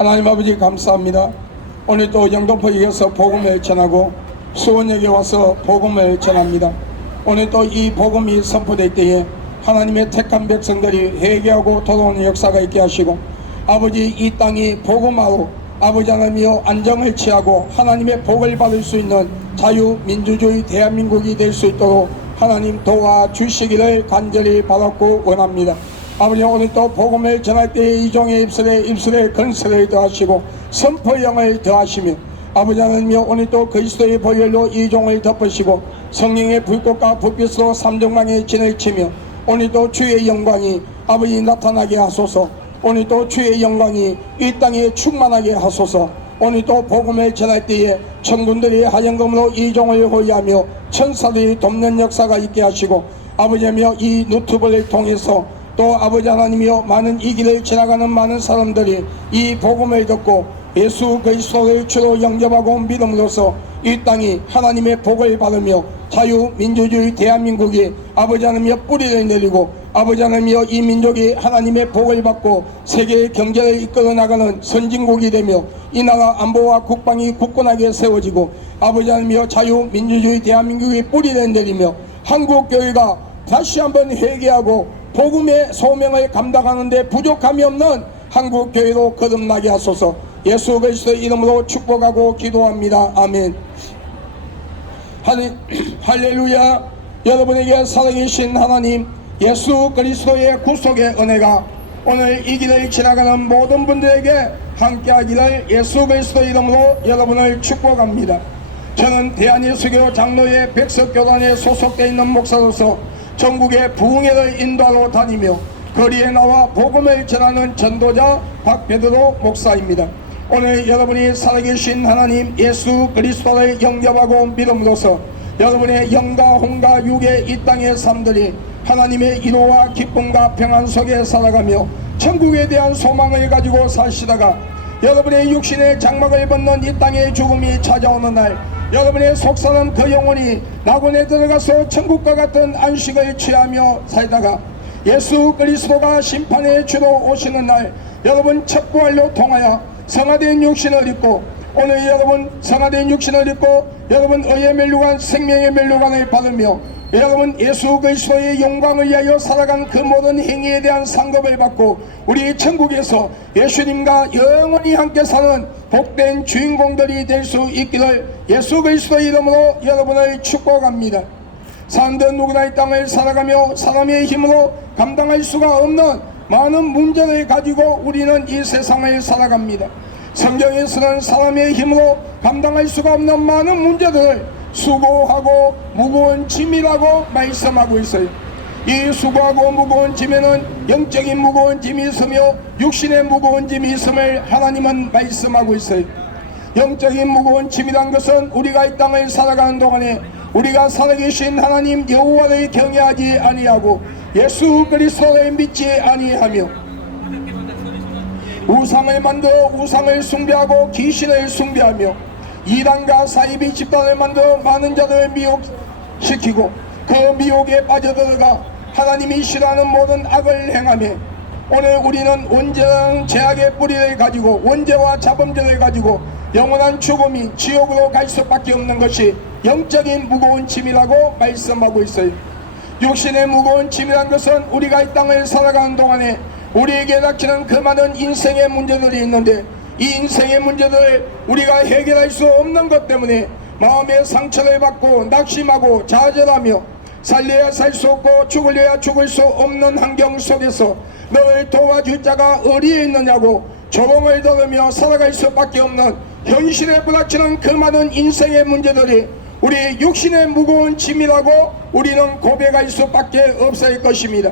하나님 아버지 감사합니다. 오늘 또 영등포역에서 복음을 전하고 수원역에 와서 복음을 전합니다. 오늘 또 이 복음이 선포될 때에 하나님의 택한 백성들이 회개하고 돌아오는 역사가 있게 하시고, 아버지 이 땅이 복음하고 아버지 하나님이여 안정을 취하고 하나님의 복을 받을 수 있는 자유민주주의 대한민국이 될 수 있도록 하나님 도와주시기를 간절히 바랐고 원합니다. 아버지 오늘 또 복음을 전할 때에 이종의 입술에 건설을 더하시고 선포형을 더하시며, 아버지 하나님이여 오늘 또 그리스도의 보혈로 이종을 덮으시고 성령의 불꽃과 불빛으로 삼중망의 진을 치며 오늘 또 주의 영광이 아버지 나타나게 하소서. 오늘 또 주의 영광이 이 땅에 충만하게 하소서. 오늘 또 복음을 전할 때에 천군들이 하연금으로 이종을 호위하며 천사들이 돕는 역사가 있게 하시고, 아버지며 이 유튜브를 통해서 또 아버지 하나님이여 많은 이 길을 지나가는 많은 사람들이 이 복음을 듣고 예수 그리스도를 주로 영접하고 믿음으로써 이 땅이 하나님의 복을 받으며 자유민주주의 대한민국이 아버지 하나님이여 뿌리를 내리고 아버지 하나님이여 이 민족이 하나님의 복을 받고 세계의 경제를 이끌어 나가는 선진국이 되며 이 나라 안보와 국방이 굳건하게 세워지고 아버지 하나님이여 자유민주주의 대한민국이 뿌리를 내리며 한국교회가 다시 한번 회개하고 복음의 소명을 감당하는데 부족함이 없는 한국교회로 거듭나게 하소서. 예수 그리스도의 이름으로 축복하고 기도합니다. 아멘. 할렐루야. 여러분에게 살아계신 하나님 예수 그리스도의 구속의 은혜가 오늘 이 길을 지나가는 모든 분들에게 함께하기를 예수 그리스도의 이름으로 여러분을 축복합니다. 저는 대한예수교 장로회 백석교단에 소속되어 있는 목사로서 전국의 부흥회를 인도하러 다니며 거리에 나와 복음을 전하는 전도자 박베드로 목사입니다. 오늘 여러분이 살아계신 하나님 예수 그리스도를 영접하고 믿음으로써 여러분의 영과 혼과 육의 이 땅의 삶들이 하나님의 인호와 기쁨과 평안 속에 살아가며 천국에 대한 소망을 가지고 사시다가 여러분의 육신의 장막을 벗는 이 땅의 죽음이 찾아오는 날 여러분의 속사는 그 영혼이 낙원에 들어가서 천국과 같은 안식을 취하며 살다가 예수 그리스도가 심판의 주로 오시는 날 여러분 첩부활로 통하여 성화된 육신을 입고 오늘 여러분 성화된 육신을 입고 여러분 의의 멸류관 생명의 멸류관을 받으며 여러분 예수 그리스도의 영광을 위하여 살아간 그 모든 행위에 대한 상급을 받고 우리 천국에서 예수님과 영원히 함께 사는 복된 주인공들이 될 수 있기를 예수 그리스도의 이름으로 여러분을 축복합니다. 사람들 누구나 이 땅을 살아가며 사람의 힘으로 감당할 수가 없는 많은 문제를 가지고 우리는 이 세상을 살아갑니다. 성경에서는 사람의 힘으로 감당할 수가 없는 많은 문제들을 수고하고 무거운 짐이라고 말씀하고 있어요. 이 수고하고 무거운 짐에는 영적인 무거운 짐이 있으며 육신의 무거운 짐이 있음을 하나님은 말씀하고 있어요. 영적인 무거운 짐이란 것은 우리가 이 땅을 살아가는 동안에 우리가 살아계신 하나님 여호와를 경외하지 아니하고 예수 그리스도를 믿지 아니하며 우상을 만들어 우상을 숭배하고 귀신을 숭배하며 이단과 사이비 집단을 만들어 많은 자들을 미혹시키고 그 미혹에 빠져들어가 하나님이 싫어하는 모든 악을 행하며 오늘 우리는 온전한 죄악의 뿌리를 가지고 원죄와 자범죄를 가지고 영원한 죽음이 지옥으로 갈 수밖에 없는 것이 영적인 무거운 짐이라고 말씀하고 있어요. 육신의 무거운 짐이란 것은 우리가 이 땅을 살아가는 동안에 우리에게 닥치는 그 많은 인생의 문제들이 있는데 이 인생의 문제들을 우리가 해결할 수 없는 것 때문에 마음의 상처를 받고 낙심하고 좌절하며 살려야 살 수 없고 죽으려야 죽을 수 없는 환경 속에서 너를 도와줄 자가 어디에 있느냐고 조롱을 들으며 살아갈 수밖에 없는 현실에 부닥치는 그 많은 인생의 문제들이 우리 육신의 무거운 짐이라고 우리는 고백할 수밖에 없을 것입니다.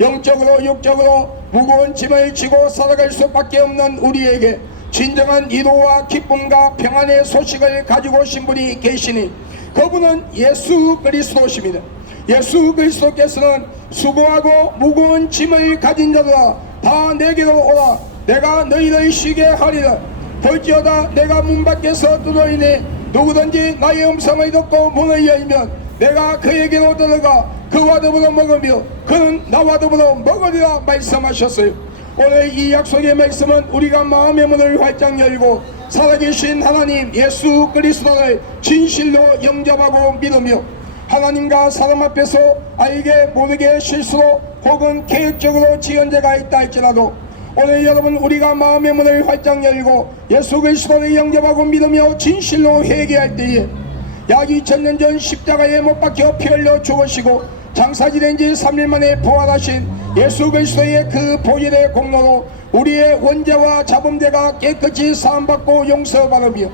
영적으로 육적으로 무거운 짐을 지고 살아갈 수밖에 없는 우리에게 진정한 위로와 기쁨과 평안의 소식을 가지고 오신 분이 계시니 그분은 예수 그리스도십니다. 예수 그리스도께서는 수고하고 무거운 짐을 가진 자들아 다 내게로 오라 내가 너희를 쉬게 하리라. 볼지어다 내가 문 밖에서 두드리니 누구든지 나의 음성을 듣고 문을 열면 내가 그에게로 들어가 그와 더불어 먹으며 그는 나와 더불어 먹으리라 말씀하셨어요. 오늘 이 약속의 말씀은 우리가 마음의 문을 활짝 열고 살아계신 하나님 예수 그리스도를 진실로 영접하고 믿으며 하나님과 사람 앞에서 알게 모르게 실수로 혹은 계획적으로 지은 죄가 있다 할지라도 오늘 여러분 우리가 마음의 문을 활짝 열고 예수 그리스도를 영접하고 믿으며 진실로 회개할 때에 약 2000년 전 십자가에 못 박혀 피 흘려 죽으시고 장사지된 지 3일 만에 부활하신 예수 그리스도의 그 보혈의 공로로 우리의 원죄와 자범죄가 깨끗이 사함받고 용서받으며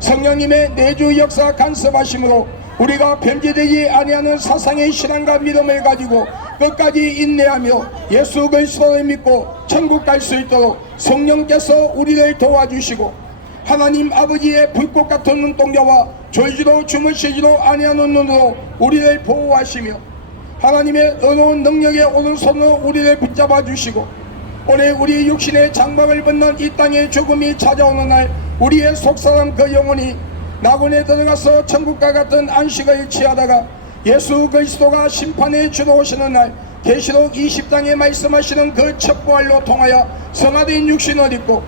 성령님의 내주 역사 간섭하심으로 우리가 변질되지 아니하는 사상의 신앙과 믿음을 가지고 끝까지 인내하며 예수 그리스도를 믿고 천국 갈 수 있도록 성령께서 우리를 도와주시고 하나님 아버지의 불꽃 같은 눈동자와 졸지도 주무시지도 아니하는 눈으로 우리를 보호하시며 하나님의 어려운 능력의 오른손으로 우리를 붙잡아 주시고 오늘 우리 육신의 장막을 벗는 이 땅의 죽음이 찾아오는 날 우리의 속사람 그 영혼이 낙원에 들어가서 천국과 같은 안식을 취하다가 예수 그리스도가 심판에 주러 오시는 날 계시록 20장에 말씀하시는 그 첫 부활로 통하여 성화된 육신을 입고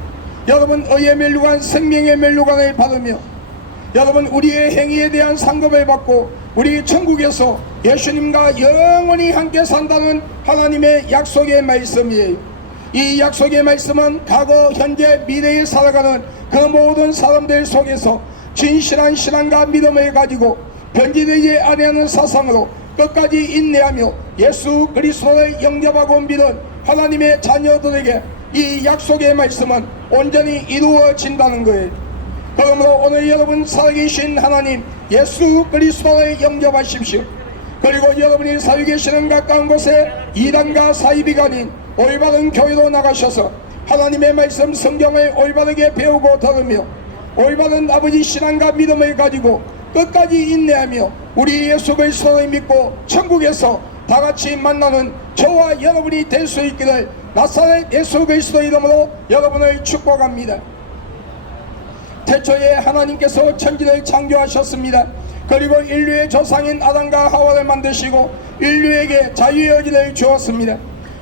여러분 의의 멸류관 생명의 멸류관을 받으며 여러분 우리의 행위에 대한 상급을 받고 우리 천국에서 예수님과 영원히 함께 산다는 하나님의 약속의 말씀이에요. 이 약속의 말씀은 과거 현재 미래에 살아가는 그 모든 사람들 속에서 진실한 신앙과 믿음을 가지고 변질되지 아니하는 사상으로 끝까지 인내하며 예수 그리스도를 영접하고 믿은 하나님의 자녀들에게 이 약속의 말씀은 온전히 이루어진다는 거예요. 그러므로 오늘 여러분 살아계신 하나님 예수 그리스도를 영접하십시오. 그리고 여러분이 살고 계시는 가까운 곳에 이단과 사이비가 아닌 올바른 교회로 나가셔서 하나님의 말씀 성경을 올바르게 배우고 들으며 올바른 아버지 신앙과 믿음을 가지고 끝까지 인내하며 우리 예수 그리스도를 믿고 천국에서 다같이 만나는 저와 여러분이 될 수 있기를 나사렛 예수 그리스도 이름으로 여러분을 축복합니다. 태초에 하나님께서 천지를 창조하셨습니다. 그리고 인류의 조상인 아담과 하와를 만드시고 인류에게 자유의 의지를 주었습니다.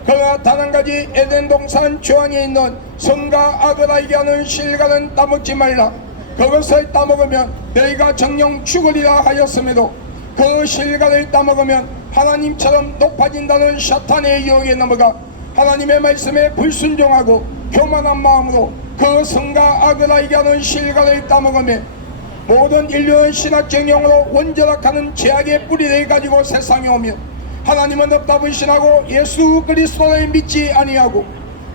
그러나 단 한 가지 에덴 동산 주안에 있는 선과 악을 알게 하는 실과는 따먹지 말라. 그것을 따먹으면 너희가 정령 죽으리라 하였음에도 그 실과를 따먹으면 하나님처럼 높아진다는 사탄의 유혹에 넘어가 하나님의 말씀에 불순종하고 교만한 마음으로 그 선과 악을 알게 하는 실과를 따먹으며 모든 인류는 신학적 용어로 원죄락하는 죄악의 뿌리를 가지고 세상에 오며 하나님은 없다 불신하고 예수 그리스도를 믿지 아니하고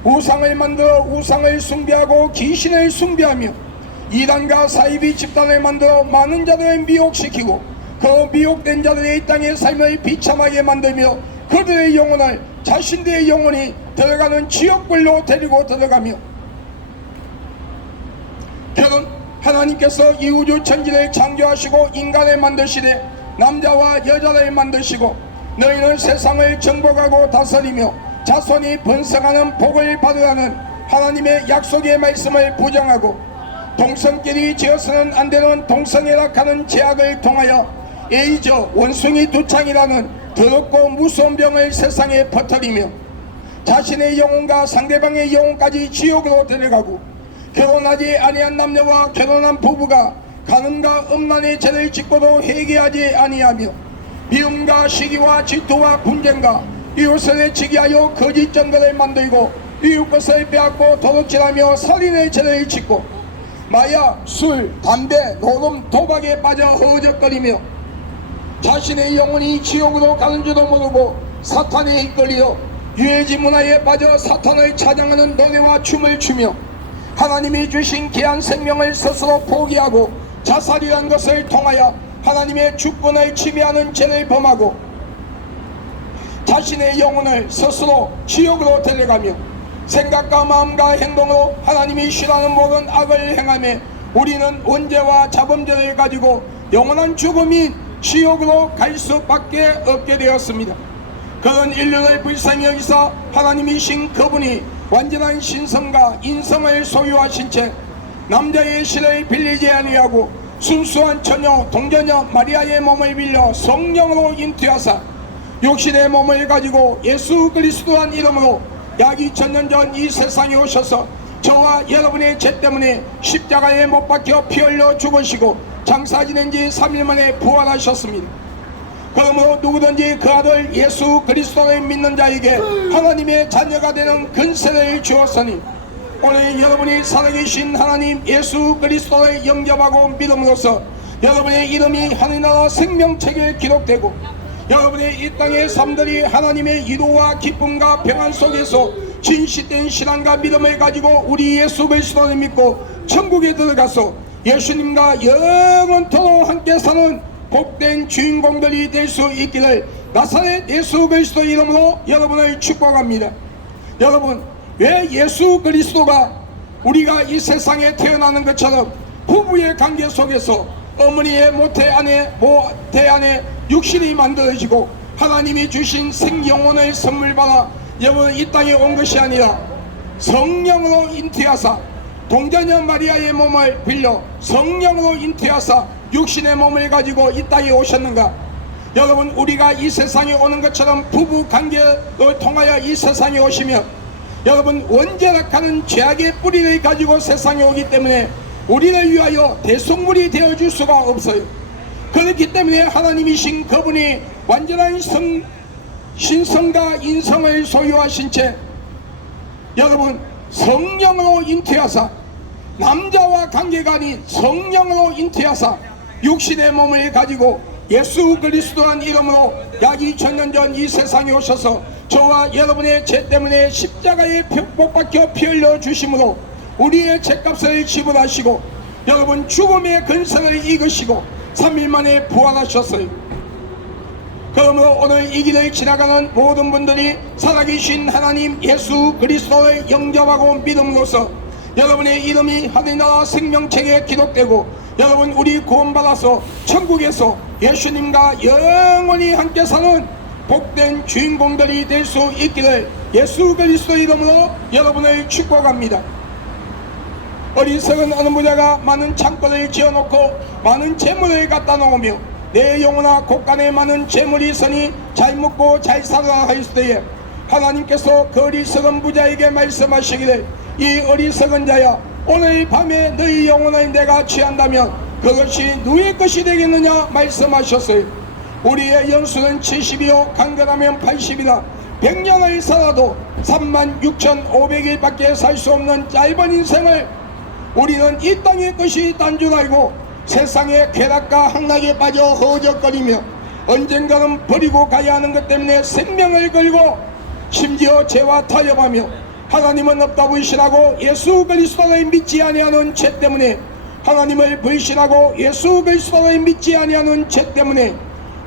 우상을 만들어 우상을 숭배하고 귀신을 숭배하며 이단과 사이비 집단을 만들어 많은 자들을 미혹시키고 그 미혹된 자들의 이 땅의 삶을 비참하게 만들며 그들의 영혼을 자신들의 영혼이 들어가는 지옥불로 데리고 들어가며 결혼 하나님께서 이 우주 천지를 창조하시고 인간을 만드시되 남자와 여자를 만드시고 너희는 세상을 정복하고 다스리며 자손이 번성하는 복을 받으라는 하나님의 약속의 말씀을 부정하고 동성끼리 지어서는 안되는 동성애락하는 제약을 통하여 에이즈 원숭이 두창이라는 더럽고 무서운 병을 세상에 퍼뜨리며 자신의 영혼과 상대방의 영혼까지 지옥으로 데려가고 결혼하지 아니한 남녀와 결혼한 부부가 간음과 음란의 죄를 짓고도 회개하지 아니하며 미움과 시기와 질투와 분쟁과 이웃을 해치기 하여 거짓 증거를 만들고 이웃 것을 빼앗고 도둑질하며 살인의 죄를 짓고 마약, 술, 담배, 노름, 도박에 빠져 허우적거리며 자신의 영혼이 지옥으로 가는 줄도 모르고 사탄에 이끌려 유해지 문화에 빠져 사탄을 찬양하는 노래와 춤을 추며 하나님이 주신 귀한 생명을 스스로 포기하고 자살이란 것을 통하여 하나님의 주권을 침해하는 죄를 범하고 자신의 영혼을 스스로 지옥으로 데려가며 생각과 마음과 행동으로 하나님이 싫어하는 모든 악을 행하며 우리는 원죄와 자범죄를 가지고 영원한 죽음인 지옥으로 갈 수밖에 없게 되었습니다. 그런 인류를 불쌍히 여기사 하나님이신 그분이 완전한 신성과 인성을 소유하신 채 남자의 실을 빌리지 아니하고 순수한 처녀 동전녀 마리아의 몸을 빌려 성령으로 잉태하사 육신의 몸을 가지고 예수 그리스도한 이름으로 약 2000년 전 이 세상에 오셔서 저와 여러분의 죄 때문에 십자가에 못 박혀 피 흘려 죽으시고 장사 지낸 지 3일 만에 부활하셨습니다. 그러므로 누구든지 그 아들 예수 그리스도를 믿는 자에게 하나님의 자녀가 되는 근세를 주었으니 오늘 여러분이 살아계신 하나님 예수 그리스도를 영접하고 믿음으로써 여러분의 이름이 하늘나라 생명책에 기록되고 여러분의 이 땅의 삶들이 하나님의 이로와 기쁨과 평안 속에서 진실된 신앙과 믿음을 가지고 우리 예수 그리스도를 믿고 천국에 들어가서 예수님과 영원토록 함께 사는 복된 주인공들이 될 수 있기를 나사렛 예수 그리스도 이름으로 여러분을 축복합니다. 여러분, 왜 예수 그리스도가 우리가 이 세상에 태어나는 것처럼 부부의 관계 속에서 어머니의 모태 안에 육신이 만들어지고 하나님이 주신 생영혼을 선물 받아 여러분 이 땅에 온 것이 아니라 성령으로 잉태하사 동자녀 마리아의 몸을 빌려 성령으로 잉태하사 육신의 몸을 가지고 이 땅에 오셨는가? 여러분, 우리가 이 세상에 오는 것처럼 부부 관계를 통하여 이 세상에 오시며 여러분 원죄락하는 죄악의 뿌리를 가지고 세상에 오기 때문에 우리를 위하여 대속물이 되어줄 수가 없어요. 그렇기 때문에 하나님이신 그분이 완전한 신성과 인성을 소유하신 채 여러분 성령으로 잉태하사 남자와 관계가 아닌 성령으로 잉태하사 육신의 몸을 가지고 예수 그리스도란 이름으로 약 2000년 전 이 세상에 오셔서 저와 여러분의 죄 때문에 십자가에 못 박혀 피 흘려 주심으로 우리의 죄값을 지불하시고 여러분 죽음의 근세를 이기시고 3일 만에 부활하셨어요. 그러므로 오늘 이 길을 지나가는 모든 분들이 살아계신 하나님 예수 그리스도를 영접하고 믿음으로써 여러분의 이름이 하늘나라 생명책에 기록되고 여러분 우리 구원받아서 천국에서 예수님과 영원히 함께 사는 복된 주인공들이 될 수 있기를 예수 그리스도 이름으로 여러분을 축복합니다. 어리석은 어느 부자가 많은 창고를 지어놓고 많은 재물을 갖다 놓으며 내 영혼아 곳간에 많은 재물이 있으니 잘 먹고 잘 살아라 하였을 때에 하나님께서 그 어리석은 부자에게 말씀하시기를 이 어리석은 자야 오늘 밤에 너희 영혼을 내가 취한다면 그것이 누구의 것이 되겠느냐 말씀하셨어요. 우리의 연수는 70이요 강건하면 80이라 100년을 살아도 36,500일 밖에 살 수 없는 짧은 인생을 우리는 이 땅의 것이 딴 줄 알고 세상의 쾌락과 향락에 빠져 허우적거리며 언젠가는 버리고 가야 하는 것 때문에 생명을 걸고 심지어 죄와 타협하며 하나님은 없다 불신하고 예수 그리스도를 믿지 아니하는 죄 때문에 하나님을 불신하고 예수 그리스도를 믿지 아니하는 죄 때문에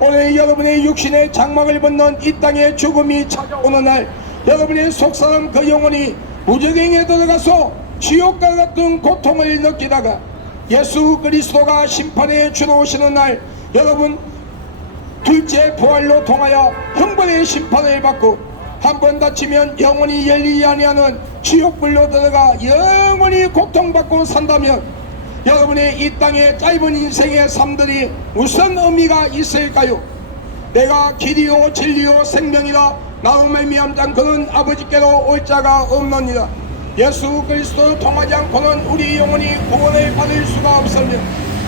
오늘 여러분의 육신의 장막을 벗는 이 땅의 죽음이 찾아오는 날 여러분의 속사람 그 영혼이 무저갱에 들어가서 지옥과 같은 고통을 느끼다가 예수 그리스도가 심판에 주러 오시는 날 여러분 둘째 부활로 통하여 형벌의 심판을 받고 한 번 다치면 영원히 열리지 아니하는 지옥불로 들어가 영원히 고통받고 산다면 여러분의 이 땅의 짧은 인생의 삶들이 무슨 의미가 있을까요? 내가 길이요 진리요 생명이라 나로 말미암자 그는 아버지께로 올 자가 없느니라. 예수 그리스도를 통하지 않고는 우리 영혼이 구원을 받을 수가 없으며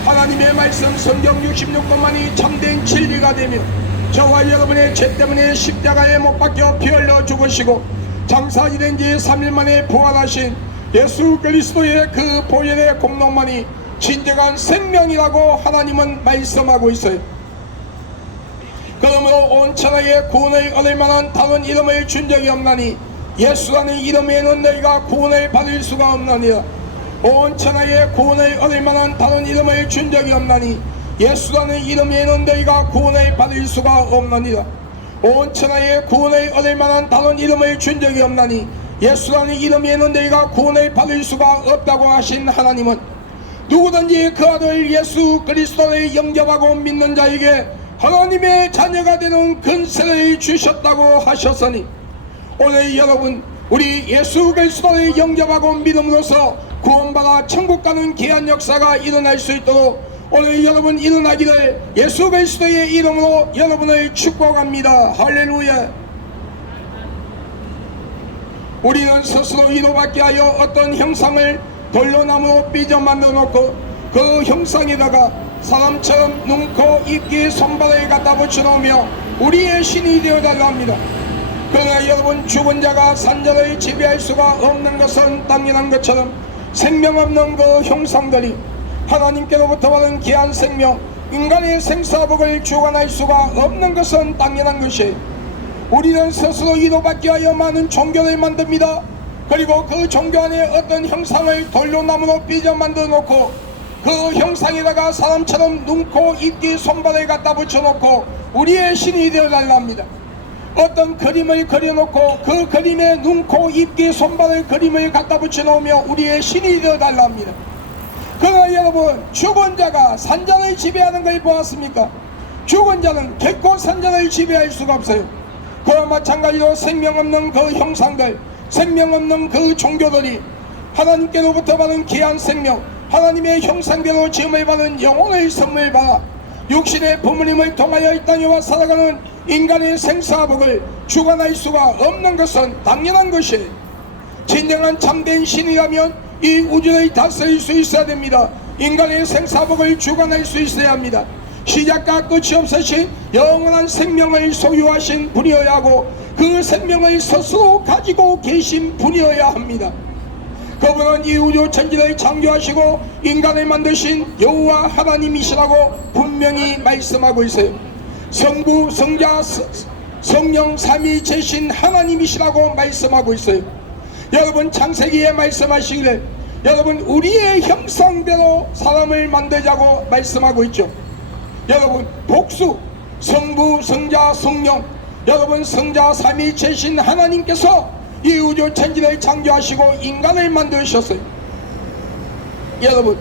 하나님의 말씀 성경 66권만이 참된 진리가 되며 저와 여러분의 죄 때문에 십자가에 못 박혀 피 흘려 죽으시고 장사 지낸 지 3일 만에 부활하신 예수 그리스도의 그 보혈의 공로만이 진정한 생명이라고 하나님은 말씀하고 있어요. 그러므로 온 천하에 구원을 얻을 만한 다른 이름을 준 적이 없나니 예수라는 이름에는 너희가 구원을 받을 수가 없나니라. 온 천하에 구원을 얻을 만한 다른 이름을 준 적이 없나니 예수라는 이름에는 너희가 구원을 받을 수가 없느니라. 온 천하에 구원을 얻을 만한 다른 이름을 준 적이 없나니 예수라는 이름에는 너희가 구원을 받을 수가 없다고 하신 하나님은 누구든지 그 아들 예수 그리스도를 영접하고 믿는 자에게 하나님의 자녀가 되는 근세를 주셨다고 하셨으니 오늘 여러분 우리 예수 그리스도를 영접하고 믿음으로써 구원받아 천국 가는 귀한 역사가 일어날 수 있도록 오늘 여러분 일어나기를 예수 그리스도의 이름으로 여러분을 축복합니다. 할렐루야. 우리는 스스로 위로받게 하여 어떤 형상을 돌로 나무로 삐져 만들어 놓고 그 형상에다가 사람처럼 눈, 코, 입, 귀, 손발을 갖다 붙여놓으며 우리의 신이 되어달라 합니다. 그러나 여러분, 죽은 자가 산자를 지배할 수가 없는 것은 당연한 것처럼 생명 없는 그 형상들이 하나님께로부터 받은 귀한 생명, 인간의 생사복을 주관할 수가 없는 것은 당연한 것이에요. 우리는 스스로 위로받게 하여 많은 종교를 만듭니다. 그리고 그 종교 안에 어떤 형상을 돌로 나무로 삐져 만들어 놓고 그 형상에다가 사람처럼 눈, 코, 입, 귀, 손발을 갖다 붙여놓고 우리의 신이 되어달라 합니다. 어떤 그림을 그려놓고 그 그림에 눈, 코, 입, 귀, 손발을 그림을 갖다 붙여놓으며 우리의 신이 되어달라 합니다. 그러나 여러분, 죽은 자가 산자를 지배하는 걸 보았습니까? 죽은 자는 결코 산자를 지배할 수가 없어요. 그와 마찬가지로 생명 없는 그 형상들, 생명 없는 그 종교들이 하나님께로부터 받은 귀한 생명, 하나님의 형상대로 지음을 받은 영혼을 선물받아 육신의 부모님을 통하여 이 땅에 와 살아가는 인간의 생사복을 주관할 수가 없는 것은 당연한 것이에요. 진정한 참된 신이라면 이 우주를 다스릴 수 있어야 됩니다. 인간의 생사복을 주관할 수 있어야 합니다. 시작과 끝이 없으신 영원한 생명을 소유하신 분이어야 하고 그 생명을 스스로 가지고 계신 분이어야 합니다. 그분은 이 우주 천지를 창조하시고 인간을 만드신 여호와 하나님이시라고 분명히 말씀하고 있어요. 성부, 성자, 성령 삼위체신 하나님이시라고 말씀하고 있어요. 여러분, 창세기에 말씀하시기를 여러분 우리의 형상대로 사람을 만들자고 말씀하고 있죠. 여러분, 복수, 성부, 성자, 성령, 여러분 성자 삼위체신 하나님께서 이 우주 천지를 창조하시고 인간을 만드셨어요. 여러분,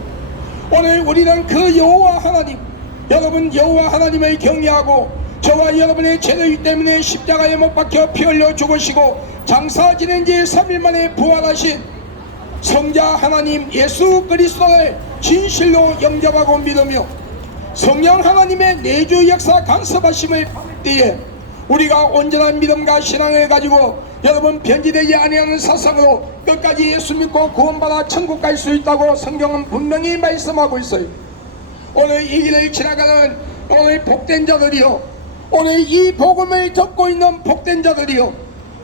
오늘 우리는 그 여호와 하나님, 여러분 여호와 하나님을 경외하고 저와 여러분의 죄들 때문에 십자가에 못 박혀 피 흘려 죽으시고 장사 지낸 지 3일 만에 부활하신 성자 하나님 예수 그리스도를 진실로 영접하고 믿으며 성령 하나님의 내주 역사 간섭하심을 받을 때에 우리가 온전한 믿음과 신앙을 가지고 여러분 변질되지 아니하는 사상으로 끝까지 예수 믿고 구원받아 천국 갈 수 있다고 성경은 분명히 말씀하고 있어요. 오늘 이 길을 지나가는 오늘 복된 자들이요, 오늘 이 복음을 듣고 있는 복된 자들이요,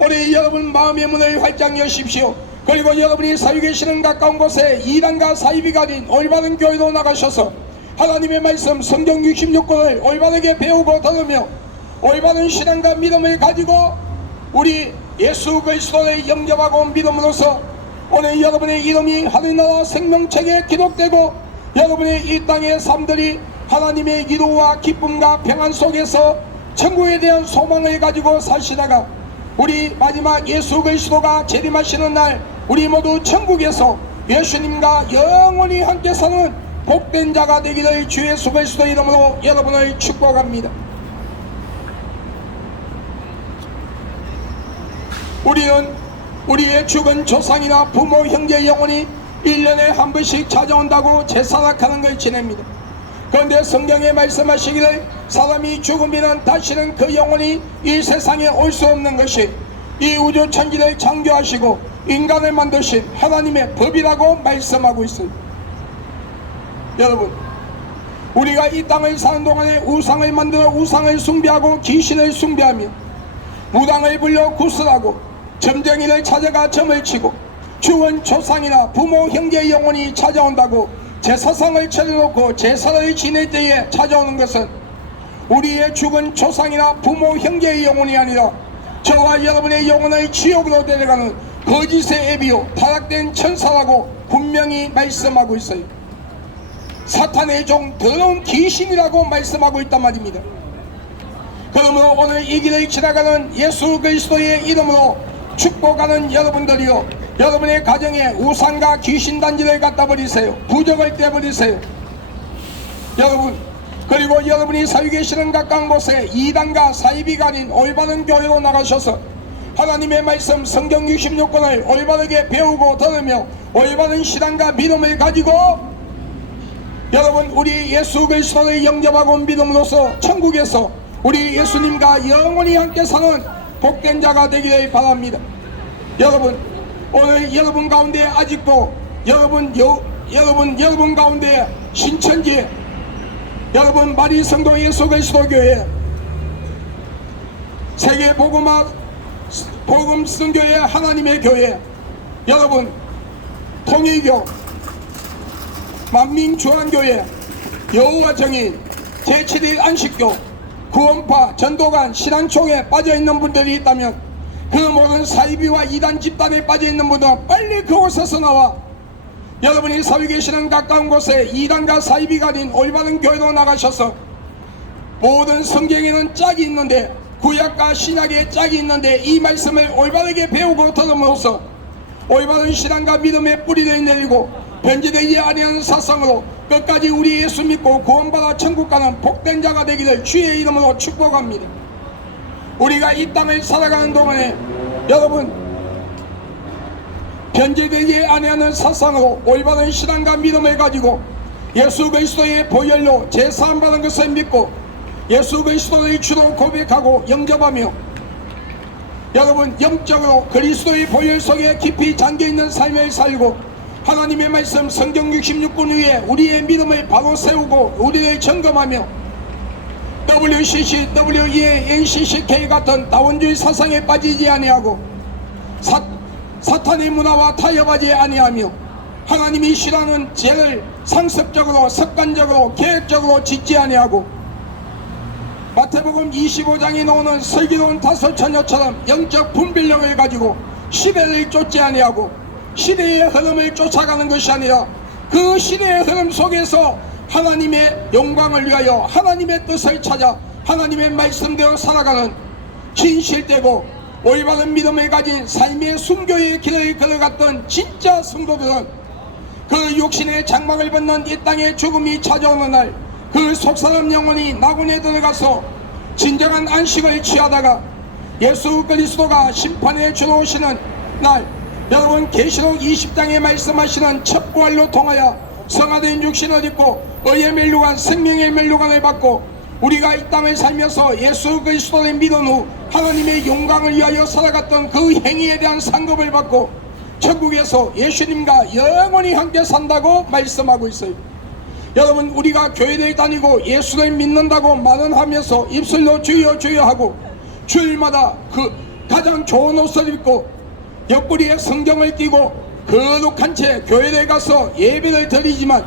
오늘 여러분 마음의 문을 활짝 여십시오. 그리고 여러분이 살고 계시는 가까운 곳에 이단과 사이비 가진 올바른 교회로 나가셔서 하나님의 말씀 성경 66권을 올바르게 배우고 들으며 올바른 신앙과 믿음을 가지고 우리 예수 그리스도를 영접하고 믿음으로써 오늘 여러분의 이름이 하늘나라 생명책에 기록되고 여러분의 이 땅의 삶들이 하나님의 위로와 기쁨과 평안 속에서 천국에 대한 소망을 가지고 사시다가 우리 마지막 예수 그리스도가 재림하시는 날 우리 모두 천국에서 예수님과 영원히 함께 사는 복된 자가 되기를 주 예수 그리스도 이름으로 여러분을 축복합니다. 우리는 우리의 죽은 조상이나 부모, 형제 영혼이 1년에 한 번씩 찾아온다고 제사락하는 걸 지냅니다. 그런데 성경에 말씀하시기를 사람이 죽으면 다시는 그 영혼이 이 세상에 올 수 없는 것이 이 우주 천지를 창조하시고 인간을 만드신 하나님의 법이라고 말씀하고 있어요. 여러분, 우리가 이 땅을 사는 동안에 우상을 만들어 우상을 숭배하고 귀신을 숭배하며 무당을 불러 구슬하고 점쟁이를 찾아가 점을 치고 죽은 조상이나 부모 형제의 영혼이 찾아온다고 제사상을 차려놓고 제사를 지낼 때에 찾아오는 것은 우리의 죽은 조상이나 부모 형제의 영혼이 아니라 저와 여러분의 영혼을 지옥으로 데려가는 거짓의 애비요 타락된 천사라고 분명히 말씀하고 있어요. 사탄의 종 더러운 귀신이라고 말씀하고 있단 말입니다. 그러므로 오늘 이 길을 지나가는 예수 그리스도의 이름으로 축복하는 여러분들이요, 여러분의 가정에 우상과 귀신 단지를 갖다 버리세요. 부적을 떼버리세요. 여러분, 그리고 여러분이 살고 계시는 가까운 곳에 이단과 사이비가 아닌 올바른 교회로 나가셔서 하나님의 말씀 성경 66권을 올바르게 배우고 들으며 올바른 신앙과 믿음을 가지고 여러분 우리 예수 그리스도를 영접하고 믿음으로써 천국에서 우리 예수님과 영원히 함께 사는 복된 자가 되기를 바랍니다. 여러분, 오늘 여러분 가운데 아직도 여러분 가운데 신천지, 여러분 마리성도 예수 그리스도 교회, 세계 복음 선교회 하나님의 교회, 여러분 통일교, 만민주한교회, 여호와 정인, 제7일 안식교, 구원파, 전도관, 신앙총에 빠져있는 분들이 있다면 그 모든 사이비와 이단 집단에 빠져있는 분들은 빨리 그곳에서 나와 여러분이 살고 계시는 가까운 곳에 이단과 사이비가 아닌 올바른 교회로 나가셔서 모든 성경에는 짝이 있는데, 구약과 신약에 짝이 있는데 이 말씀을 올바르게 배우고 들음으로써 올바른 신앙과 믿음의 뿌리를 내리고 변질되지 아니하는 사상으로 끝까지 우리 예수 믿고 구원받아 천국 가는 복된 자가 되기를 주의 이름으로 축복합니다. 우리가 이 땅을 살아가는 동안에 여러분 변질되지 아니하는 사상으로 올바른 신앙과 믿음을 가지고 예수 그리스도의 보혈로 제사함 받은 것을 믿고 예수 그리스도의 주로 고백하고 영접하며 여러분 영적으로 그리스도의 보혈 속에 깊이 잠겨있는 삶을 살고 하나님의 말씀 성경 66권 위에 우리의 믿음을 바로 세우고 우리를 점검하며 WCC, WEA, NCCK 같은 다원주의 사상에 빠지지 아니하고 사탄의 문화와 타협하지 아니하며 하나님이 싫어하는 죄를 상습적으로 습관적으로 계획적으로 짓지 아니하고 마태복음 25장에 나오는 슬기로운 다섯 처녀처럼 영적 분별력을 가지고 시대를 쫓지 아니하고 시대의 흐름을 쫓아가는 것이 아니라 그 시대의 흐름 속에서 하나님의 영광을 위하여 하나님의 뜻을 찾아 하나님의 말씀대로 살아가는 진실되고 올바른 믿음을 가진 삶의 순교의 길을 걸어갔던 진짜 성도들은 그 육신의 장막을 벗는 이 땅의 죽음이 찾아오는 날 그 속사람 영혼이 낙원에 들어가서 진정한 안식을 취하다가 예수 그리스도가 심판에 주러 오시는 날 여러분 계시록 20장에 말씀하시는 첫 부활로 통하여 성화된 육신을 입고 의의 멸류관 생명의 멸류관을 받고 우리가 이 땅을 살면서 예수 그리스도를 믿은 후 하나님의 영광을 위하여 살아갔던 그 행위에 대한 상급을 받고 천국에서 예수님과 영원히 함께 산다고 말씀하고 있어요. 여러분 우리가 교회를 다니고 예수를 믿는다고 말은 하면서 입술로 주여 주여 하고 주일마다 그 가장 좋은 옷을 입고 옆구리에 성경을 끼고 거룩한 채 교회를 가서 예배를 드리지만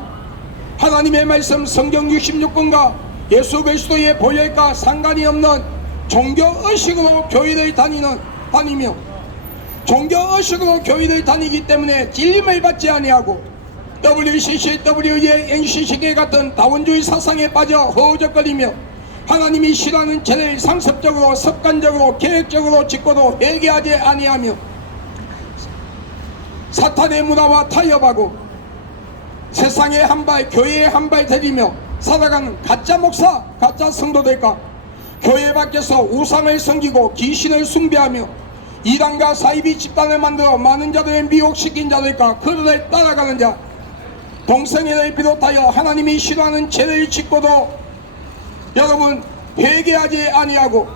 하나님의 말씀 성경 66권과 예수 그리스도의 보혈과 상관이 없는 종교의식으로 교회를 다니며 종교의식으로 교회를 다니기 때문에 진림을 받지 아니하고 WCC, WEA, NCCK 같은 다원주의 사상에 빠져 허우적거리며 하나님이 싫어하는 죄를 상습적으로 습관적으로 계획적으로 짓고도 회개하지 아니하며 사탄의 문화와 타협하고 세상에 한발 교회에 한발 들이며 살아가는 가짜 목사, 가짜 성도들과 교회 밖에서 우상을 섬기고 귀신을 숭배하며 이단과 사이비 집단을 만들어 많은 자들을 미혹시킨 자들과 그들을 따라가는 자 동성애를 비롯하여 하나님이 싫어하는 죄를 짓고도 여러분 회개하지 아니하고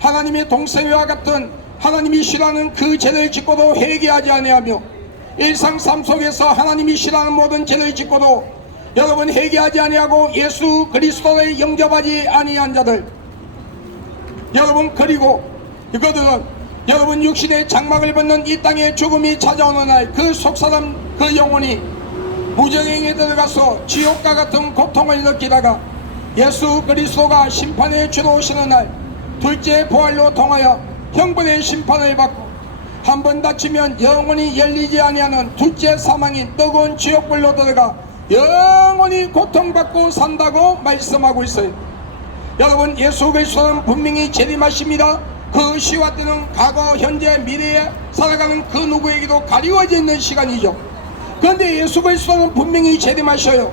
하나님의 동성애와 같은 하나님이 싫어하는 그 죄를 짓고도 회개하지 아니하며 일상 삶 속에서 하나님이 싫어하는 모든 죄를 짓고도 여러분 회개하지 아니하고 예수 그리스도를 영접하지 아니한 자들 여러분 그리고 이것들은 여러분 육신의 장막을 벗는 이 땅에 죽음이 찾아오는 날 그 속사람 그 영혼이 무정행에 들어가서 지옥과 같은 고통을 느끼다가 예수 그리스도가 심판에 주러 오시는 날 둘째 부활로 통하여 형벌의 심판을 받고 한 번 다치면 영원히 열리지 아니하는 둘째 사망인 뜨거운 지옥불로 들어가 영원히 고통받고 산다고 말씀하고 있어요. 여러분 예수 그리스도는 분명히 재림하십니다. 그 시와 때는 과거 현재 미래에 살아가는 그 누구에게도 가리워져 있는 시간이죠. 그런데 예수 그리스도는 분명히 재림하셔요.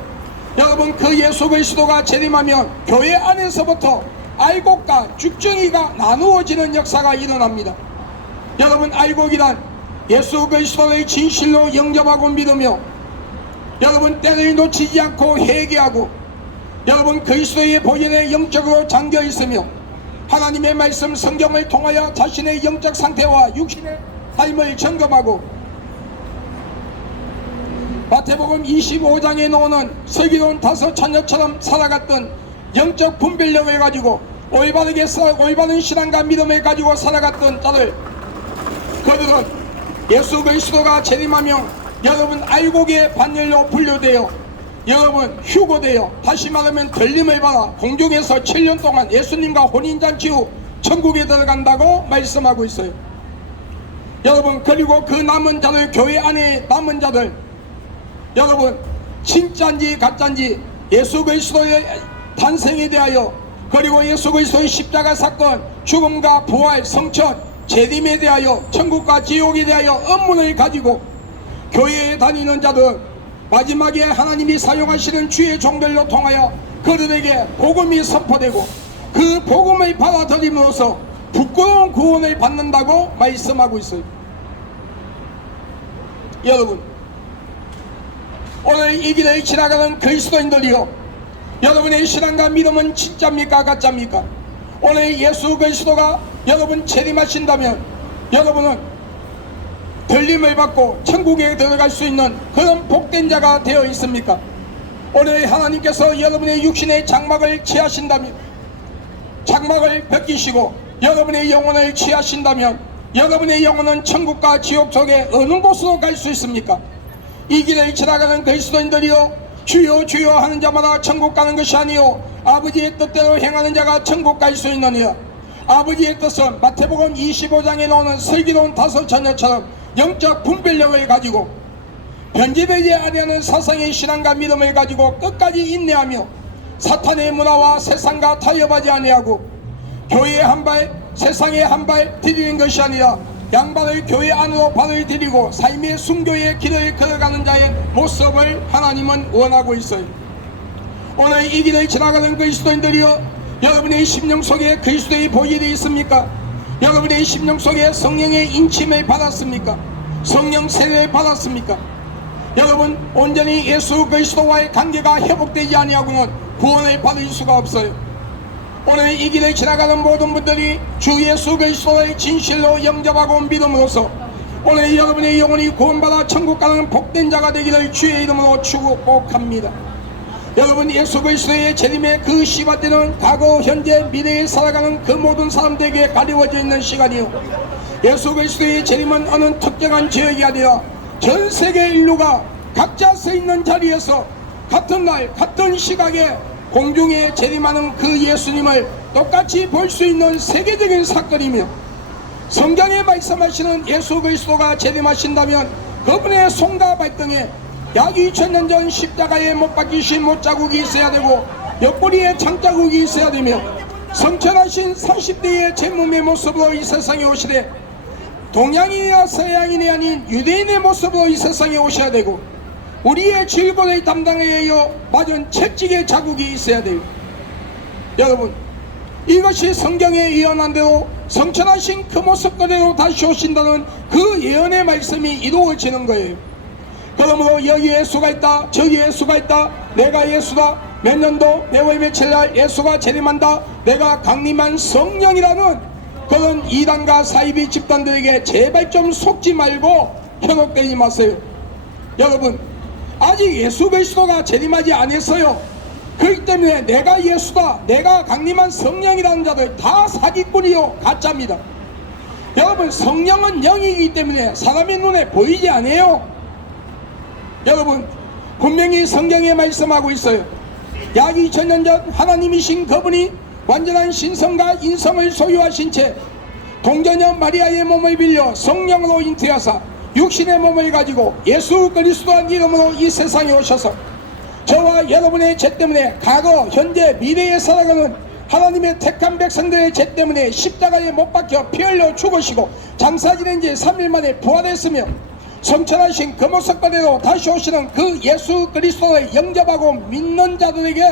여러분 그 예수 그리스도가 재림하면 교회 안에서부터 알곡과 죽정이가 나누어지는 역사가 일어납니다. 여러분 알곡이란 예수 그리스도를 진실로 영접하고 믿으며 여러분 때를 놓치지 않고 회개하고 여러분 그리스도의 보혈에 영적으로 잠겨 있으며 하나님의 말씀 성경을 통하여 자신의 영적 상태와 육신의 하임을 점검하고 마태복음 25장에 나오는 슬기로운 다섯 처녀처럼 살아갔던 영적 분별력을 가지고 올바른 신앙과 믿음을 가지고 살아갔던 자들, 그들은 예수 그리스도가 재림하며 여러분 알곡의 반열로 분류되어 여러분 휴고되어 다시 말하면 들림을 받아 공중에서 7년 동안 예수님과 혼인잔치 후 천국에 들어간다고 말씀하고 있어요. 여러분, 그리고 그 남은 자들, 교회 안에 남은 자들, 여러분 진짜인지 가짜인지 예수 그리스도의 탄생에 대하여, 그리고 예수 그리스도의 십자가 사건, 죽음과 부활, 성천, 재림에 대하여, 천국과 지옥에 대하여 업문을 가지고 교회에 다니는 자들, 마지막에 하나님이 사용하시는 주의 종들로 통하여 그들에게 복음이 선포되고 그 복음을 받아들임으로써 부끄러운 구원을 받는다고 말씀하고 있어요. 여러분, 오늘 이 길을 지나가는 그리스도인들이요, 여러분의 신앙과 믿음은 진짜입니까 가짜입니까? 오늘 예수 그리스도가 여러분 재림하신다면 여러분은 들림을 받고 천국에 들어갈 수 있는 그런 복된 자가 되어 있습니까? 오늘 하나님께서 여러분의 육신의 장막을 취하신다면, 장막을 벗기시고 여러분의 영혼을 취하신다면 여러분의 영혼은 천국과 지옥 속에 어느 곳으로 갈 수 있습니까? 이 길을 지나가는 그리스도인들이요, 주여 주여 하는 자마다 천국 가는 것이 아니요 아버지의 뜻대로 행하는 자가 천국 갈 수 있느니라. 아버지의 뜻은 마태복음 25장에 나오는 슬기로운 다섯 처녀처럼 영적 분별력을 가지고 변질되지 아니하는 사상의 신앙과 믿음을 가지고 끝까지 인내하며 사탄의 문화와 세상과 타협하지 아니하고 교회에 한 발, 세상에 한 발 디디는 것이 아니라 양발을 교회 안으로 발을 디디고 삶의 순교의 길을 걸어가는 자의 모습을 하나님은 원하고 있어요. 오늘 이 길을 지나가는 그리스도인들이여, 여러분의 심령 속에 그리스도의 보혈이 있습니까? 여러분의 심령 속에 성령의 인침을 받았습니까? 성령 세례를 받았습니까? 여러분, 온전히 예수 그리스도와의 관계가 회복되지 아니하고는 구원을 받을 수가 없어요. 오늘 이 길을 지나가는 모든 분들이 주 예수 그리스도의 진실로 영접하고 믿음으로써 오늘 여러분의 영혼이 구원받아 천국 가는 복된 자가 되기를 주의 이름으로 축복합니다. 여러분, 예수 그리스도의 재림의 그 시간대는 과거, 현재, 미래에 살아가는 그 모든 사람들에게 가리워져 있는 시간이요, 예수 그리스도의 재림은 어느 특정한 지역이 아니라 전 세계 인류가 각자 서 있는 자리에서 같은 날 같은 시각에 공중에 재림하는 그 예수님을 똑같이 볼 수 있는 세계적인 사건이며, 성경에 말씀하시는 예수 그리스도가 재림하신다면 그분의 손과 발등에 약 2000년 전 십자가에 못 박히신 못자국이 있어야 되고 옆구리에 창자국이 있어야 되며 성천하신 30대의 제 몸의 모습으로 이 세상에 오시되 동양인이나 서양인이 아닌 유대인의 모습으로 이 세상에 오셔야 되고 우리의 질본을 담당하여 맞은 채찍의 자국이 있어야 돼요. 여러분, 이것이 성경에 예언한 대로 성천하신 그 모습 그대로 다시 오신다는 그 예언의 말씀이 이루어지는 거예요. 그러므로 여기 예수가 있다, 저기 예수가 있다, 내가 예수다, 몇 년도 몇월 며칠날 예수가 재림한다, 내가 강림한 성령이라는 그런 이단과 사이비 집단들에게 제발 좀 속지 말고 현혹되지 마세요. 여러분, 아직 예수 그리스도가 재림하지 않았어요. 그렇기 때문에 내가 예수다, 내가 강림한 성령이라는 자들 다 사기꾼이요 가짜입니다. 여러분, 성령은 영이기 때문에 사람의 눈에 보이지 않아요. 여러분, 분명히 성경에 말씀하고 있어요. 약 2000년 전 하나님이신 그분이 완전한 신성과 인성을 소유하신 채 동전녀 마리아의 몸을 빌려 성령으로 잉태하사 육신의 몸을 가지고 예수 그리스도란 이름으로 이 세상에 오셔서 저와 여러분의 죄 때문에 과거, 현재, 미래에 살아가는 하나님의 택한 백성들의 죄 때문에 십자가에 못 박혀 피 흘려 죽으시고 장사 지낸 지 3일 만에 부활했으며 성천하신 그 모습 그대로 다시 오시는 그 예수 그리스도를 영접하고 믿는 자들에게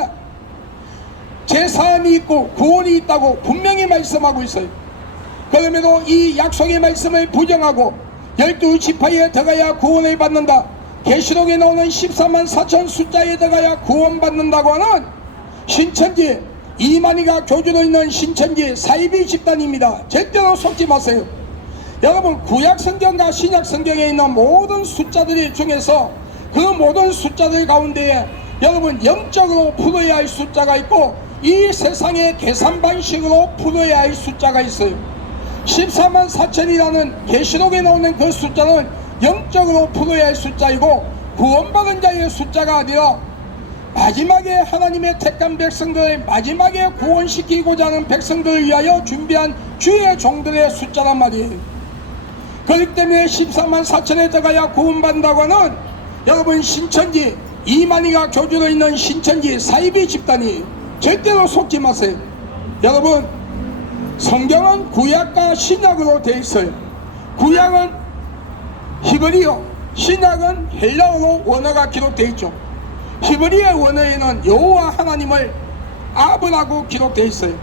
제사함이 있고 구원이 있다고 분명히 말씀하고 있어요. 그럼에도 이 약속의 말씀을 부정하고 12지파에 들어가야 구원을 받는다, 계시록에 나오는 14만 4천 숫자에 들어가야 구원받는다고 하는 신천지 이만희가 교주로 있는 신천지 사이비 집단입니다. 절대로 속지 마세요. 여러분 구약 성경과 신약 성경에 있는 모든 숫자들 중에서 그 모든 숫자들 가운데에 여러분 영적으로 풀어야 할 숫자가 있고 이 세상의 계산 방식으로 풀어야 할 숫자가 있어요. 14만 4천이라는 계시록에 나오는 그 숫자는 영적으로 풀어야 할 숫자이고 구원받은 자의 숫자가 아니라 마지막에 하나님의 택한 백성들을 마지막에 구원시키고자 하는 백성들을 위하여 준비한 주의 종들의 숫자란 말이에요. 그렇기 때문에 14만 4천에 들어가야 구원받는다고 하는 여러분 신천지 이만희가 교주로 있는 신천지 사이비 집단이 절대로 속지 마세요. 여러분 성경은 구약과 신약으로 되어 있어요. 구약은 히브리어, 신약은 헬라어로 원어가 기록되어 있죠. 히브리어 원어에는 여호와 하나님을 아브라고 기록되어 있어요.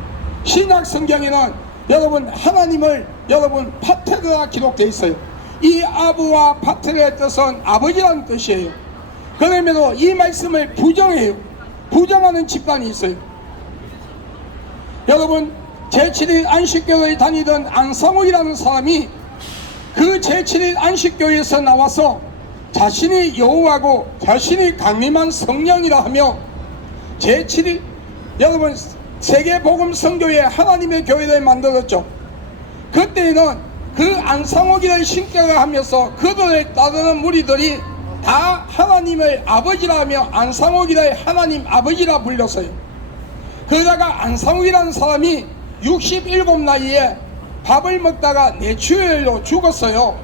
신약 성경에는 여러분 하나님을 여러분 파테르라 기록되어 있어요. 이 아브와 파테르의 뜻은 아버지라는 뜻이에요. 그러므로 이 말씀을 부정해요. 부정하는 집단이 있어요. 여러분 제7일 안식교회에 다니던 안상욱이라는 사람이 그 제7일 안식교회에서 나와서 자신이 여호와고 자신이 강림한 성령이라 하며 제7일 여러분 세계복음 선교회 하나님의 교회를 만들었죠. 그때는 그 안상욱이를 신격을 하면서 그들을 따르는 무리들이 다 하나님을 아버지라 하며 안상욱이를 하나님 아버지라 불렸어요. 그러다가 안상욱이라는 사람이 67 나이에 밥을 먹다가 뇌출혈로 죽었어요.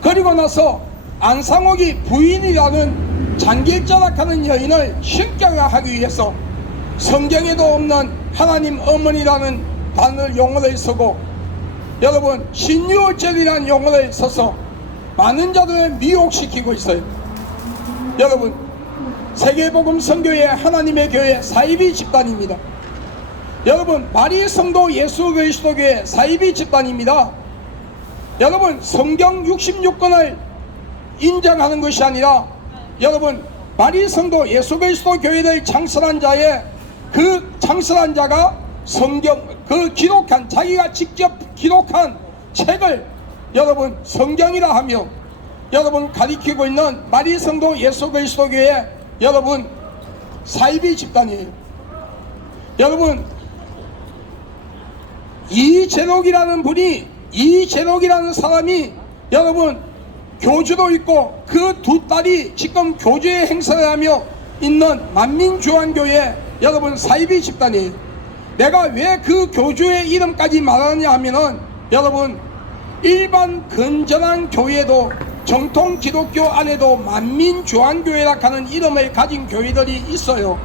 그리고 나서 안상욱이 부인이라는 장길자락하는 여인을 신격화하기 위해서 성경에도 없는 하나님 어머니라는 단어를 용어를 쓰고 여러분 신유어절이라는 용어를 써서 많은 자들을 미혹시키고 있어요. 여러분 세계복음 선교회 하나님의 교회 사이비 집단입니다. 여러분 마리 성도 예수 그리스도 교회 사이비 집단입니다. 여러분 성경 66권을 인정하는 것이 아니라 여러분 마리 성도 예수 그리스도 교회를 창설한 자의 그 창설한 자가 성경 그 기록한 자기가 직접 기록한 책을 여러분 성경이라 하며 여러분 가리키고 있는 마리 성도 예수 그리스도 교회 여러분 사이비 집단이에요. 여러분 이재록이라는 분이 이재록이라는 사람이 여러분 교주도 있고 그 두 딸이 지금 교주의 행사를 하며 있는 만민주한교회 여러분 사이비 집단이에요. 내가 왜 그 교주의 이름까지 말하느냐 하면은 여러분 일반 건전한 교회도 정통 기독교 안에도 만민주한교회라 하는 이름을 가진 교회들이 있어요.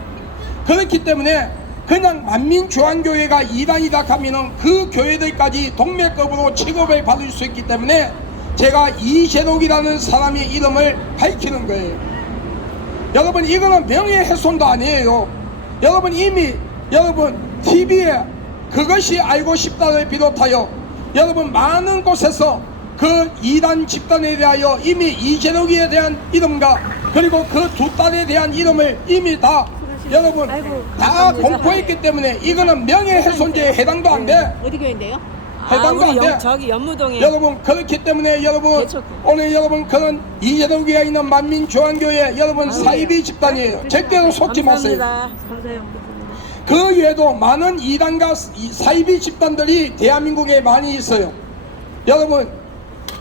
그렇기 때문에 그냥 만민주한교회가 이단이다 하면은 그 교회들까지 동맥급으로 취급을 받을 수 있기 때문에 제가 이재록이라는 사람의 이름을 밝히는 거예요. 여러분 이거는 명예훼손도 아니에요. 여러분 이미 여러분 TV에 그것이 알고 싶다를 비롯하여 여러분 많은 곳에서 그 이단 집단에 대하여 이미 이재록에 대한 이름과 그리고 그 두 딸에 대한 이름을 이미 다 여러분 다 공포했기 때문에 이거는 명예훼손죄에 해당도 안 돼. 어디 교회인데요? 해당도 안 돼. 저기 연무동에 여러분 그렇기 때문에 여러분 개척교. 오늘 여러분 그런 이재록에 있는 만민주한교회 여러분 사이비 집단이에요. 절대로 속지 마세요. 감사합니다. 그 외에도 많은 이단과 사이비 집단들이 대한민국에 많이 있어요. 여러분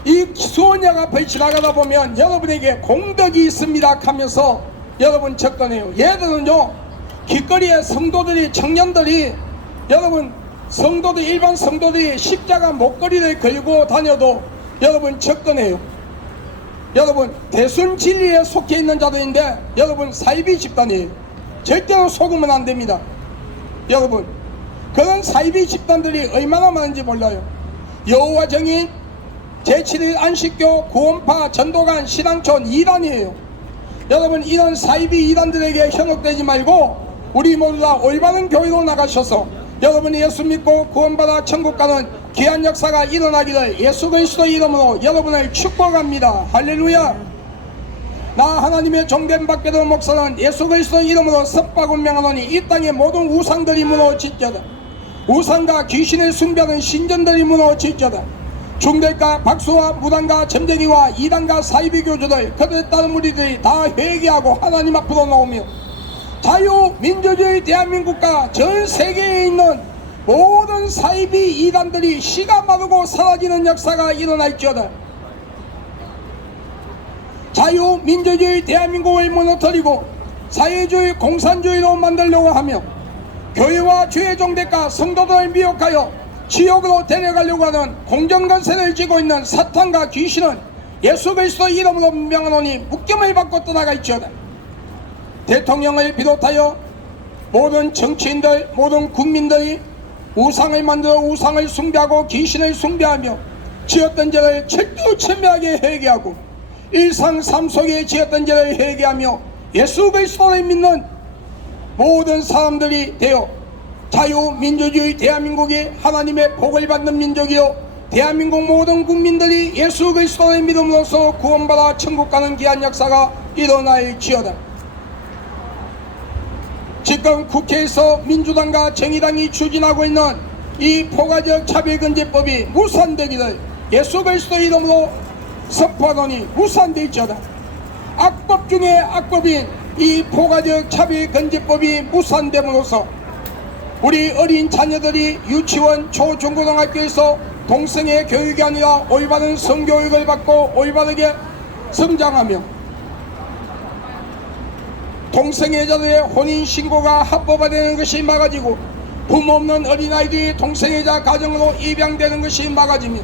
이 수원역 앞을 지나가다 보면 여러분에게 공덕이 있습니다 하면서 여러분 접근해요. 얘들은요 길거리에 성도들이 청년들이 여러분 성도들 일반 성도들이 십자가 목걸이를 걸고 다녀도 여러분 접근해요. 여러분 대순 진리에 속해 있는 자들인데 여러분 사이비 집단이에요. 절대로 속으면 안 됩니다. 여러분 그런 사이비 집단들이 얼마나 많은지 몰라요. 여호와 정인 제7일 안식교 구원파 전도관 신앙촌 2단이에요. 여러분 이런 사이비 이단들에게 현혹되지 말고 우리 모두 다 올바른 교회로 나가셔서 여러분이 예수 믿고 구원받아 천국 가는 귀한 역사가 일어나기를 예수 그리스도 이름으로 여러분을 축복합니다. 할렐루야. 나 하나님의 종된 박배도 목사는 예수 그리스도 이름으로 섭박을 명하노니 이 땅의 모든 우상들이 무너질지어다. 우상과 귀신을 숭배하는 신전들이 무너질지어다. 중대가 박수와 무당과 점쟁이와 이단과 사이비 교주들 그들에 따른 무리들이 다 회개하고 하나님 앞으로 나오며 자유민주주의 대한민국과 전 세계에 있는 모든 사이비 이단들이 씨가 마르고 사라지는 역사가 일어날지어다. 자유민주주의 대한민국을 무너뜨리고 사회주의 공산주의로 만들려고 하며 교회와 주의 종대가 성도들을 미혹하여 지옥으로 데려가려고 하는 공정건세를 쥐고 있는 사탄과 귀신은 예수 그리스도 이름으로 명하노니 묶임을 받고 떠나갈지어다. 대통령을 비롯하여 모든 정치인들, 모든 국민들이 우상을 만들어 우상을 숭배하고 귀신을 숭배하며 지었던 죄를 철두철미하게 회개하고 일상 삶 속에 지었던 죄를 회개하며 예수 그리스도를 믿는 모든 사람들이 되어 자유민주주의 대한민국이 하나님의 복을 받는 민족이요 대한민국 모든 국민들이 예수 그리스도를 믿음으로써 구원받아 천국 가는 귀한 역사가 일어날지어다. 지금 국회에서 민주당과 정의당이 추진하고 있는 이 포괄적 차별금지법이 무산되기를 예수 그리스도 이름으로 선포하노니 무산될지어다. 악법 중에 악법인 이 포괄적 차별금지법이 무산됨으로써 우리 어린 자녀들이 유치원, 초, 중고등학교에서 동성애 교육이 아니라 올바른 성교육을 받고 올바르게 성장하며 동성애자들의 혼인신고가 합법화되는 것이 막아지고 부모 없는 어린아이들이 동성애자 가정으로 입양되는 것이 막아지며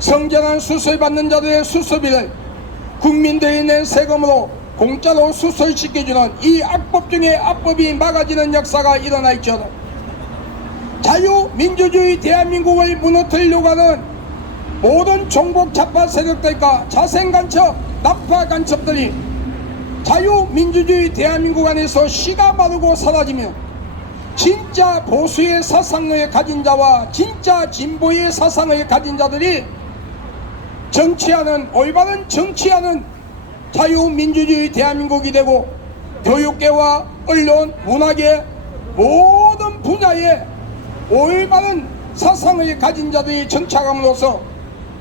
성전환 수술 받는 자들의 수술비를 국민들이 낸 세금으로 공짜로 수술시켜주는 이 악법 중에 악법이 막아지는 역사가 일어날지어다. 자유민주주의 대한민국을 무너뜨리려고 하는 모든 종북 좌파 세력들과 자생간첩, 낙파간첩들이 자유민주주의 대한민국 안에서 씨가 마르고 사라지며 진짜 보수의 사상을 가진 자와 진짜 진보의 사상을 가진 자들이 정치하는 올바른 정치하는 자유민주주의 대한민국이 되고 교육계와 언론, 문화계 모든 분야에 올바른 사상을 가진 자들이 정착함으로써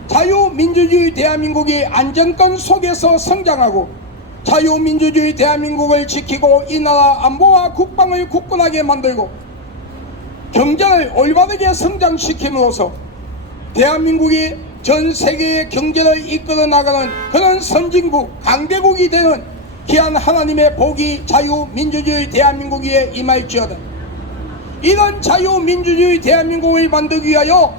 자유민주주의 대한민국이 안정권 속에서 성장하고 자유민주주의 대한민국을 지키고 이 나라 안보와 국방을 굳건하게 만들고 경제를 올바르게 성장시킴으로써 대한민국이 전 세계의 경제를 이끌어 나가는 그런 선진국, 강대국이 되는 귀한 하나님의 복이 자유민주주의 대한민국 위에 임할지어다. 이런 자유민주주의 대한민국을 만들기 위하여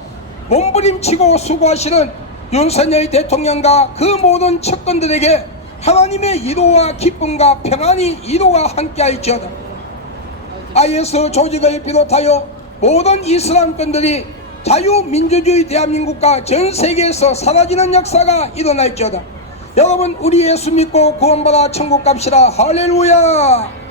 몸부림치고 수고하시는 윤석열 대통령과 그 모든 측근들에게 하나님의 이로와 기쁨과 평안이 이로와 함께할지어다. IS 조직을 비롯하여 모든 이슬람권들이 자유민주주의 대한민국과 전 세계에서 사라지는 역사가 일어날지어다. 여러분, 우리 예수 믿고 구원받아 천국 갑시다. 할렐루야.